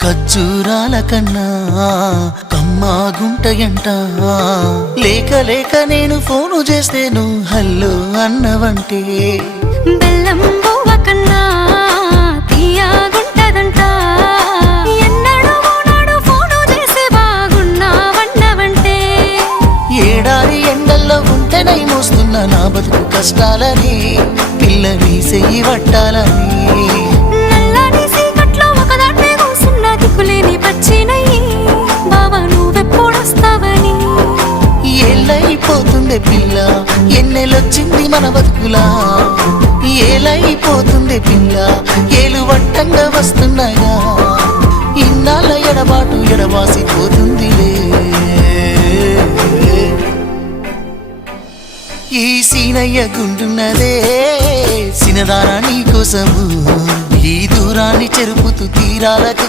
ఖర్జూరాల కన్నా కమ్మాగుంటయంట లేక లేక నేను ఫోను చేస్తే నువ్వు హల్లో అన్నవంటే బెల్లం బువ్వ కన్నా తీయగుంటదంట ఎన్నడూ నాడు ఫోను చేసి బాగున్నావన్నవంటే ఏడాది ఎండల్లో ఉంటేనై మోస్తున్న నా బతుకు కష్టాలని పిల్లని సెయ్యి పట్టాలని నల్లని సీకట్లో ఒకదాన్నే కూసున్న దిక్కులేని పచ్చినయ్యి బావా నువ్వెప్పుడొస్తావని ఏళ్ళైపోతుందే పిల్ల ఎన్నెలొచ్చింది మన బతుకులా ఏలైపోతుందే పిల్ల ఏలు వట్టంగా వస్తున్నాయా ఇన్నాళ్ళ ఎడబాటు ఎడబాసిపోతుందిలే ఈ సీనయ్య గుండున్నదే సినదారా నీ కోసము ఈ దూరాన్ని చెరుపుతూ తీరాలకు